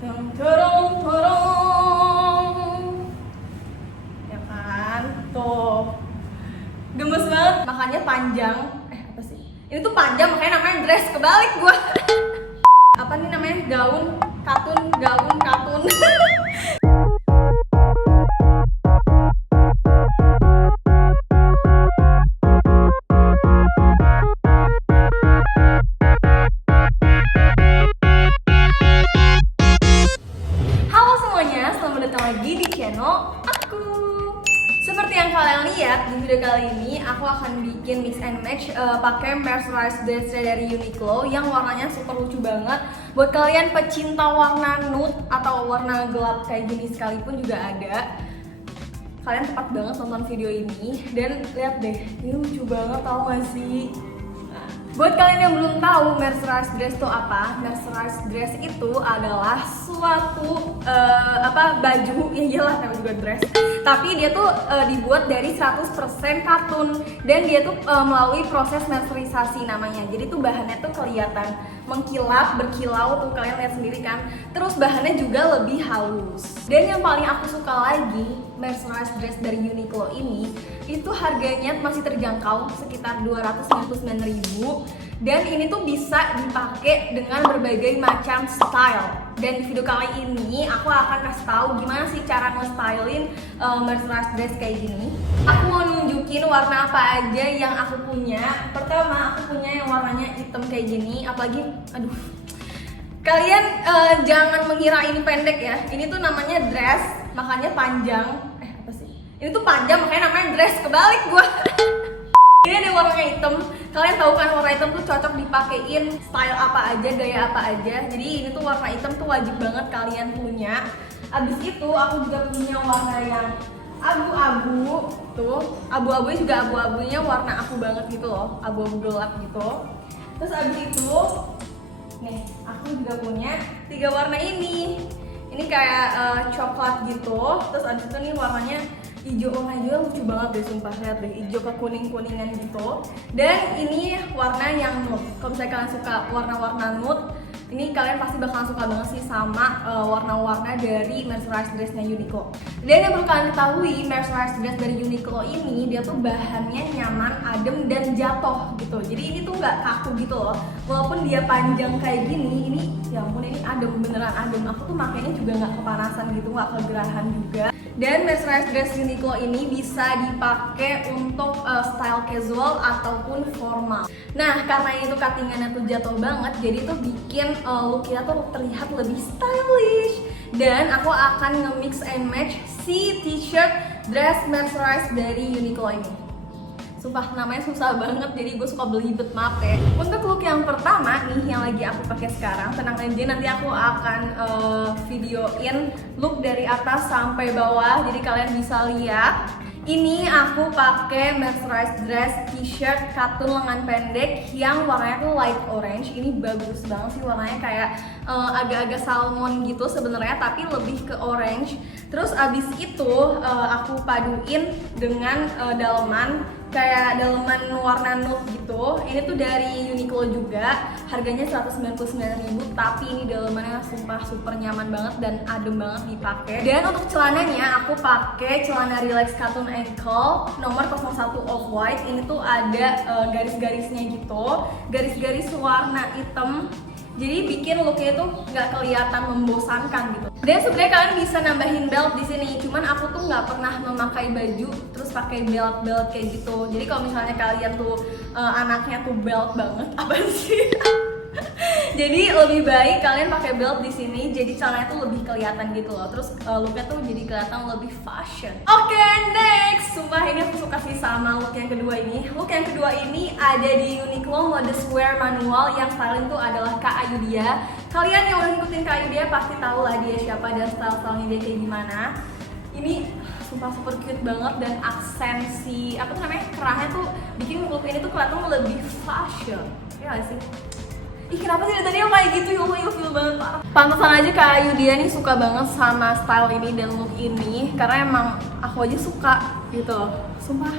Ya kan, tuh gemes banget, makanya panjang. Apa sih? Ini tuh panjang makanya namanya dress, kebalik gua. Apa nih namanya? Gaun katun. Halo semuanya, selamat datang lagi di channel aku. Seperti yang kalian lihat di video kali ini, aku akan bikin mix and match pakai mercerized dress dari Uniqlo yang warnanya super lucu banget. Buat kalian pecinta warna nude atau warna gelap kayak gini sekalipun juga ada. Kalian tepat banget nonton video ini dan lihat deh, ini lucu banget, tau gak sih? Buat kalian yang belum tahu mercerized dress itu apa, mercerized dress itu adalah suatu baju, ya iyalah namanya juga dress. Tapi dia tuh dibuat dari 100% katun dan dia tuh melalui proses mercerisasi namanya. Jadi tuh bahannya tuh kelihatan mengkilap, berkilau tuh kalian lihat sendiri kan. Terus bahannya juga lebih halus. Dan yang paling aku suka lagi, mercerized dress dari Uniqlo ini itu harganya masih terjangkau sekitar 299.000 dan ini tuh bisa dipakai dengan berbagai macam style. Dan di video kali ini aku akan kasih tahu gimana sih cara nge-stylein mercerized dress kayak gini. Aku mau nunjukin warna apa aja yang aku punya. Pertama, aku punya yang warnanya hitam kayak gini, apalagi aduh. Kalian jangan mengira ini pendek ya. Ini tuh namanya dress, makanya panjang. Apa sih? Ini tuh panjang makanya namanya dress, kebalik gua. Ini ada warnanya hitam. Kalian tahu kan warna hitam tuh cocok dipakein style apa aja, gaya apa aja. Jadi ini tuh warna hitam tuh wajib banget kalian punya. Abis itu aku juga punya warna yang abu-abu. Tuh, abu-abunya juga abu-abunya warna aku banget gitu loh, abu-abu gelap gitu. Terus abis itu nih, aku juga punya 3 warna ini. Ini kayak coklat gitu. Terus abis itu nih warnanya hijau, warna hijau lucu banget deh, sumpah. Lihat deh, hijau ke kuning-kuningan gitu. Dan ini warna yang nude. Kalau misalnya kalian suka warna-warna nude, ini kalian pasti bakalan suka banget sih sama warna-warna dari mercerized dressnya Uniqlo. Dan yang perlu kalian ketahui, mercerized dress dari Uniqlo ini dia tuh bahannya nyaman, adem, dan jatuh gitu. Jadi ini tuh nggak kaku gitu loh. Walaupun dia panjang kayak gini, ini ya ampun ini adem, beneran adem. Aku tuh makanya juga nggak kepanasan gitu, nggak kegerahan juga. Dan mercerized dress Uniqlo ini bisa dipakai untuk style casual ataupun formal. Nah, karena itu cuttingannya tuh jatuh banget, jadi tuh bikin look kita tuh terlihat lebih stylish. Dan aku akan nge-mix and match si t-shirt dress mercerized dari Uniqlo ini. Sumpah namanya susah banget, jadi gue suka belibet, maaf ya. Untuk look yang pertama nih yang lagi aku pakai sekarang, tenang aja nanti aku akan videoin look dari atas sampai bawah, jadi kalian bisa lihat. Ini aku pakai mercerized dress t-shirt katun lengan pendek yang warnanya tuh light orange. Ini bagus banget sih warnanya, kayak agak-agak salmon gitu sebenarnya, tapi lebih ke orange. Terus abis itu aku paduin dengan daleman kayak daleman warna nude gitu. Ini tuh dari Uniqlo juga, harganya 199.000, tapi ini dalemannya sumpah super nyaman banget dan adem banget dipakai. Dan untuk celananya aku pakai celana relax katun ankle nomor 01 off white. Ini tuh ada garis-garisnya gitu, garis-garis warna hitam. Jadi bikin looknya tuh nggak kelihatan membosankan gitu. Dan sebenarnya kalian bisa nambahin belt di sini. Cuman aku tuh nggak pernah memakai baju terus pakai belt kayak gitu. Jadi kalau misalnya kalian tuh anaknya tuh belt banget, apa sih? Jadi lebih baik kalian pakai belt di sini. Jadi celananya tuh lebih kelihatan gitu loh. Terus looknya tuh jadi kelihatan lebih fashion. Oke, next. Sumpah ini aku suka sih sama look yang kedua ini. Look yang kedua ini ada di Uniqlo Modest Wear Manual yang styling tuh adalah Kak Ayudhya. Kalian yang udah ngikutin Kak Ayudhya pasti tahu lah dia siapa dan style-stylenya dia kayak gimana. Ini sumpah super cute banget dan aksen si apa tuh namanya kerahnya tuh bikin look ini tuh kelihatan lebih fashion. Ya gak sih? Ih kenapa sih tadi aku kayak gitu, ya Allah ilfil banget parah. Pantesan aja Kak Ayudhya nih suka banget sama style ini dan look ini, karena emang aku aja suka gitu loh. Sumpah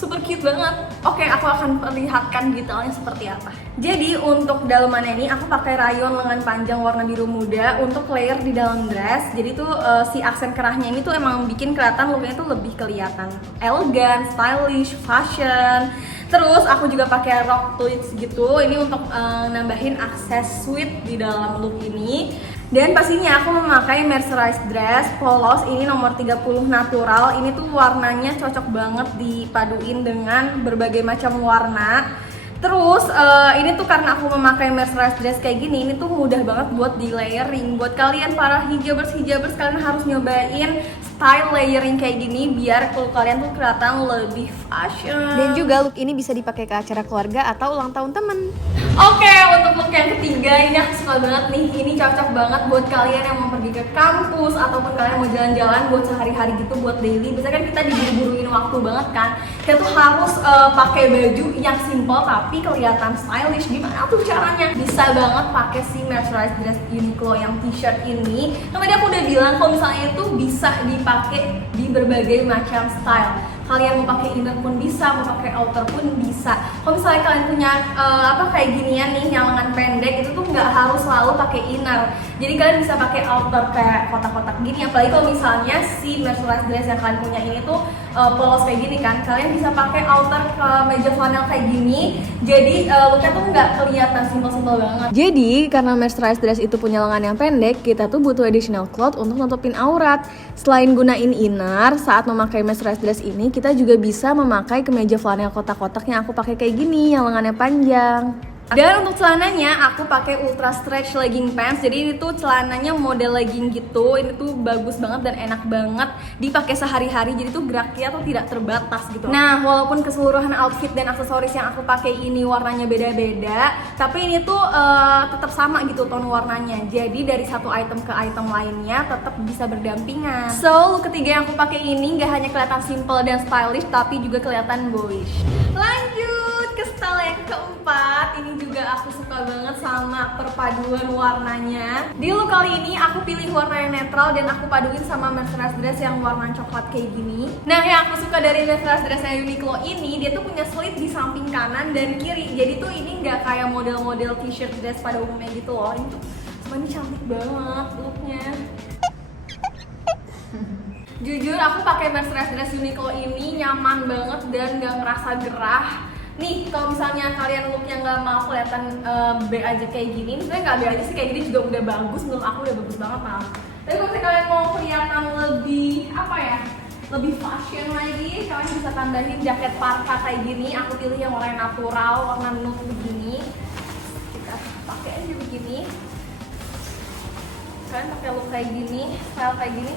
super cute banget. Oke, aku akan perlihatkan detailnya seperti apa. Jadi untuk dalamannya ini aku pakai rayon lengan panjang warna biru muda untuk layer di dalam dress. Jadi tuh si aksen kerahnya ini tuh emang bikin kelihatan looknya tuh lebih kelihatan elegan, stylish, fashion. Terus aku juga pakai rok pleats gitu. Ini untuk nambahin akses sweet di dalam look ini. Dan pastinya aku memakai mercerized dress polos ini nomor 30 natural. Ini tuh warnanya cocok banget dipaduin dengan berbagai macam warna. Terus ini tuh karena aku memakai mercerized dress kayak gini, ini tuh mudah banget buat di layering. Buat kalian para hijabers kalian harus nyobain style layering kayak gini biar kalau kalian tuh kelihatan lebih fashion. Dan juga look ini bisa dipakai ke acara keluarga atau ulang tahun temen. Oke, untuk look yang ketiga ini aku suka banget nih. Ini cocok banget buat kalian yang mau pergi ke kampus ataupun kalian mau jalan-jalan buat sehari-hari gitu, buat daily. Biasanya kan kita diburu-buruin waktu banget kan. Kita tuh harus pakai baju yang simple tapi kelihatan stylish. Gimana tuh caranya? Bisa banget pakai si mercerized dress Uniqlo yang t-shirt ini. Kan tadi aku udah bilang kalau misalnya itu bisa dipakai di berbagai macam style. Kalian mau pakai inner pun bisa, mau pakai outer pun bisa. Kalau misalnya kalian punya kayak ginian nih yang lengan pendek, itu tuh nggak harus selalu pakai inner. Jadi kalian bisa pakai outer kayak kotak-kotak gini. Apalagi kalau misalnya si mercerized dress yang kalian punya ini tuh polos kayak gini kan, kalian bisa pakai outer ke meja flanel kayak gini. Jadi looknya tuh nggak kelihatan simpel-simpel banget. Jadi karena mercerized dress itu punya lengan yang pendek, kita tuh butuh additional cloth untuk nutupin aurat. Selain gunain inner, saat memakai mercerized dress ini kita juga bisa memakai kemeja flanel kotak-kotak yang aku pakai kayak gini, yang lengannya panjang. Dan untuk celananya aku pakai ultra stretch legging pants. Jadi ini tuh celananya model legging gitu. Ini tuh bagus banget dan enak banget dipakai sehari-hari. Jadi tuh geraknya tuh tidak terbatas gitu. Nah, walaupun keseluruhan outfit dan aksesoris yang aku pakai ini warnanya beda-beda, tapi ini tuh tetap sama gitu tone warnanya. Jadi dari satu item ke item lainnya tetap bisa berdampingan. So, look ketiga yang aku pakai ini nggak hanya kelihatan simple dan stylish, tapi juga kelihatan boyish. Lanjut ke style yang keempat. Ini juga aku suka banget sama perpaduan warnanya. Di look kali ini aku pilih warna yang netral dan aku paduin sama mercerized dress yang warna coklat kayak gini. Nah, yang aku suka dari mercerized dressnya Uniqlo ini, dia tuh punya slit di samping kanan dan kiri. Jadi tuh ini nggak kayak model-model t-shirt dress pada umumnya gitu loh. Ini tuh semuanya cantik banget looknya. Jujur aku pakai mercerized dress Uniqlo ini nyaman banget dan nggak ngerasa gerah. Nih, kalau misalnya kalian looknya nggak mau kelihatan B aja kayak gini, sebenarnya nggak B aja sih, kayak gini juga udah bagus, menurut aku udah bagus banget malah. Tapi kalau misalnya kalian mau kelihatan lebih lebih fashion lagi, kalian bisa tambahin jaket parka kayak gini. Aku pilih yang warna natural, warna nude begini. Kita pakai aja begini. Kalian pakai look kayak gini, style kayak gini.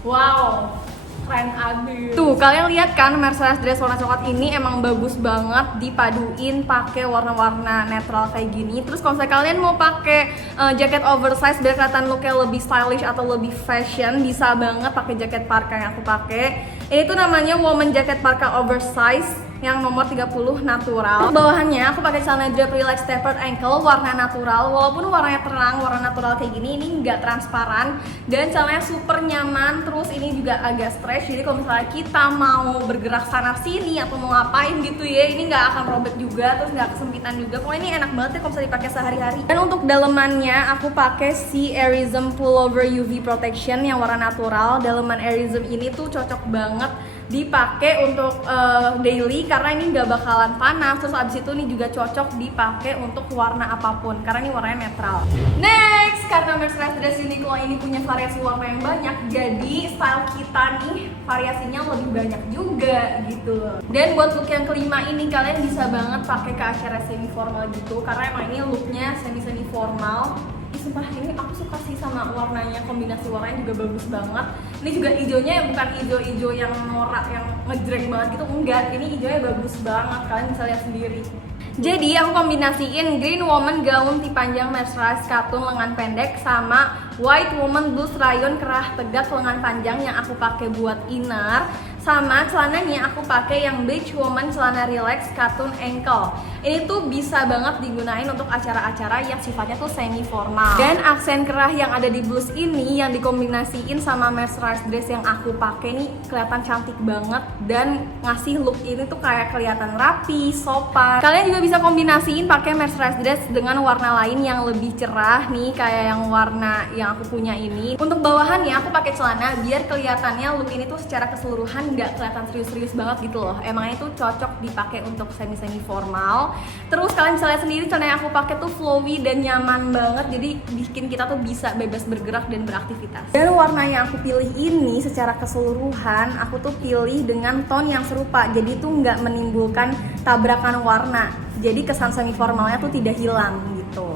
Wow, keren abis. Tuh, kalian lihat kan mercerized dress warna coklat ini emang bagus banget dipaduin pakai warna-warna netral kayak gini. Terus kalau misalnya kalian mau pakai jaket oversize biar kelihatan looknya lebih stylish atau lebih fashion, bisa banget pakai jaket parka yang aku pakai. Ini tuh namanya woman jacket parka oversize yang nomor 30 natural. Bawahannya aku pakai celana drap relax tapered ankle warna natural. Walaupun warnanya terang, warna natural kayak gini, ini nggak transparan dan celananya super nyaman. Terus ini juga agak stretch. Jadi kalau misalnya kita mau bergerak sana sini atau mau ngapain gitu ya, ini nggak akan robek juga, terus nggak kesempitan juga. Pokoknya ini enak banget ya kalau bisa dipakai sehari-hari. Dan untuk dalemannya aku pakai si Airism Pullover UV Protection yang warna natural. Daleman Airism ini tuh cocok banget dipakai untuk daily karena ini nggak bakalan panas. Terus abis itu nih juga cocok dipakai untuk warna apapun karena ini warnanya netral. Next, karena mercerized dress Uniqlo ini punya variasi warna yang banyak, jadi style kita nih variasinya lebih banyak juga gitu. Dan buat look yang kelima ini kalian bisa banget pakai ke acara semi formal gitu karena emang ini looknya semi formal. Sumpah ini aku suka sih sama warnanya, kombinasi warnanya juga bagus banget. Ini juga hijaunya bukan hijau yang norak yang ngejreng banget gitu, enggak. Ini hijaunya bagus banget, kalian bisa lihat sendiri. Jadi aku kombinasiin green woman gaun tee panjang mercerized katun lengan pendek sama white woman blues rayon kerah tegak lengan panjang yang aku pakai buat inner. Sama celananya aku pakai yang beige woman celana relax katun ankle. ini tuh bisa banget digunain untuk acara-acara yang sifatnya tuh semi formal. Dan aksen kerah yang ada di blus ini yang dikombinasiin sama mercerized dress yang aku pakai nih kelihatan cantik banget dan ngasih look ini tuh kayak kelihatan rapi, sopan. Kalian juga bisa kombinasiin pakai mercerized dress dengan warna lain yang lebih cerah nih, kayak yang warna yang aku punya ini. Untuk bawahannya aku pakai celana biar kelihatannya look ini tuh secara keseluruhan nggak kelihatan serius-serius banget gitu loh. Emang itu cocok dipakai untuk semi-semi formal. Terus kalian bisa lihat sendiri celana yang aku pakai tuh flowy dan nyaman banget, jadi bikin kita tuh bisa bebas bergerak dan beraktivitas. Dan warna yang aku pilih ini secara keseluruhan aku tuh pilih dengan tone yang serupa, jadi tuh nggak menimbulkan tabrakan warna, jadi kesan semi formalnya tuh tidak hilang gitu.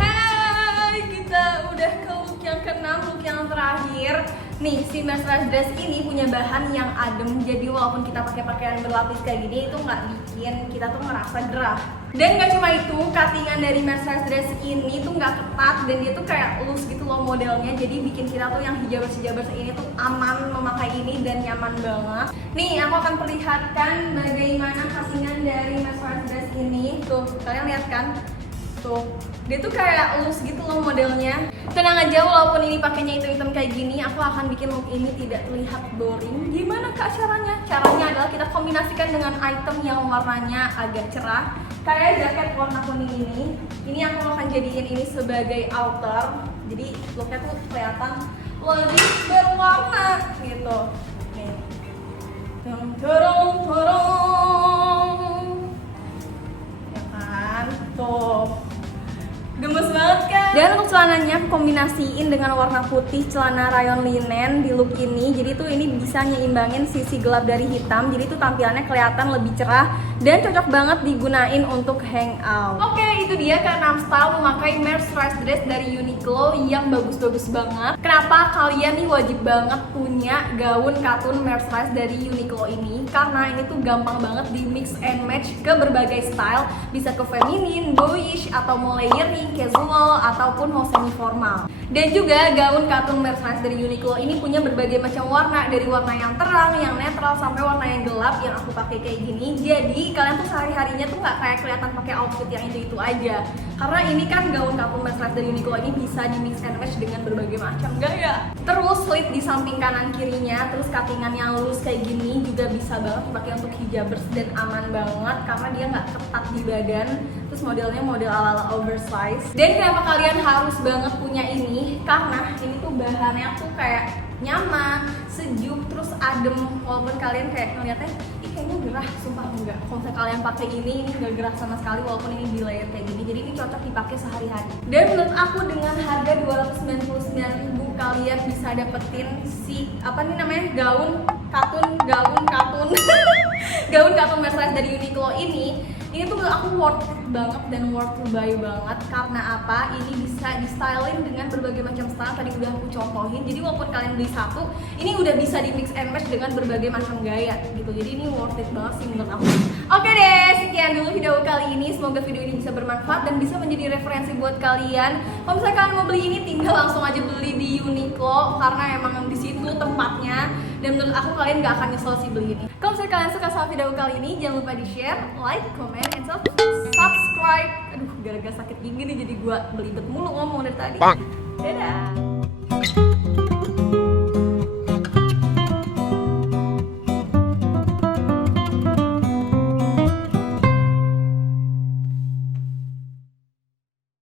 Hai, kita udah ke look yang keenam, look yang terakhir. Nih, si mercerized dress ini punya bahan yang adem, jadi walaupun kita pakai pakaian berlapis kayak gini itu nggak bikin kita tuh ngerasa gerah. Dan nggak cuma itu, cuttingan dari mercerized dress ini tuh nggak ketat dan dia tuh kayak loose gitu loh modelnya, jadi bikin kita tuh yang hijabers ini tuh aman memakai ini dan nyaman banget. Nih, aku akan perlihatkan bagaimana cuttingan dari mercerized dress ini. Tuh, kalian lihat kan? Tuh, dia tuh kayak loose gitu loh modelnya. Tenang aja, walaupun ini pakainya hitam-hitam kayak gini, aku akan bikin look ini tidak terlihat boring. Gimana kak caranya? Caranya adalah kita kombinasikan dengan item yang warnanya agak cerah, kayak jaket warna kuning ini. Ini aku akan jadiin ini sebagai outer, jadi looknya tuh kelihatan lebih berwarna gitu. Nih, turung, ya kan? Tuh, gemes banget kan? Dan untuk celananya aku kombinasiin dengan warna putih celana rayon linen di look ini. Jadi tuh ini bisa nyeimbangin sisi gelap dari hitam. Jadi tuh tampilannya kelihatan lebih cerah dan cocok banget digunain untuk hangout. Oke, itu dia ke-6 style memakai mercerized dress dari Uniqlo yang bagus-bagus banget. Kenapa kalian nih wajib banget punya gaun katun mercerized dari Uniqlo ini? Karena ini tuh gampang banget di mix and match ke berbagai style. Bisa ke feminin, boyish, atau mau layering, casual, ataupun mau semi formal. Dan juga gaun katun mercerized dari Uniqlo ini punya berbagai macam warna, dari warna yang terang, yang netral, sampai warna yang gelap yang aku pakai kayak gini. Jadi kalian tuh sehari-harinya tuh nggak kayak kelihatan pakai outfit yang itu aja. Karena ini kan gaun katun mercerized dari Uniqlo ini bisa di mix and match dengan berbagai macam gaya. Terus slit di samping kanan kirinya, terus cuttingan yang lurus kayak gini juga bisa banget dipakai untuk hijabers dan aman banget karena dia nggak ketat di badan. Terus modelnya model ala-ala oversize. Dan kenapa kalian harus banget punya ini? Karena ini tuh bahannya tuh kayak nyaman, sejuk, terus adem. Walaupun kalian kayak ngeliatnya, ih kayaknya gerah, sumpah enggak. Kalau misalnya kalian pakai ini nggak gerah sama sekali walaupun ini di layer kayak gini. Jadi ini cocok dipakai sehari-hari. Dan menurut aku dengan harga 299.000 kalian bisa dapetin si apa nih namanya gaun katun gaun katun mercerized dari Uniqlo ini tuh menurut aku worth it banget dan worth to buy banget. Karena apa? Ini bisa di styling dengan berbagai macam style, tadi udah aku contohin. Jadi walaupun kalian beli satu, ini udah bisa di mix and match dengan berbagai macam gaya gitu. Jadi ini worth it banget sih menurut aku. Oke deh, sekian dulu video kali ini. Semoga video ini bisa bermanfaat dan bisa menjadi referensi buat kalian. Kalau misalnya kalian mau beli ini, tinggal langsung aja beli di Uniqlo karena emang di situ tempatnya. Dan menurut aku kalian gak akan nyesel sih beli ini. Kalau misalnya kalian suka sama video kali ini, jangan lupa di share, like, comment, and subscribe. Aduh, gara-gara sakit gigi nih jadi gua belibet mulu ngomong dari tadi. Dadah.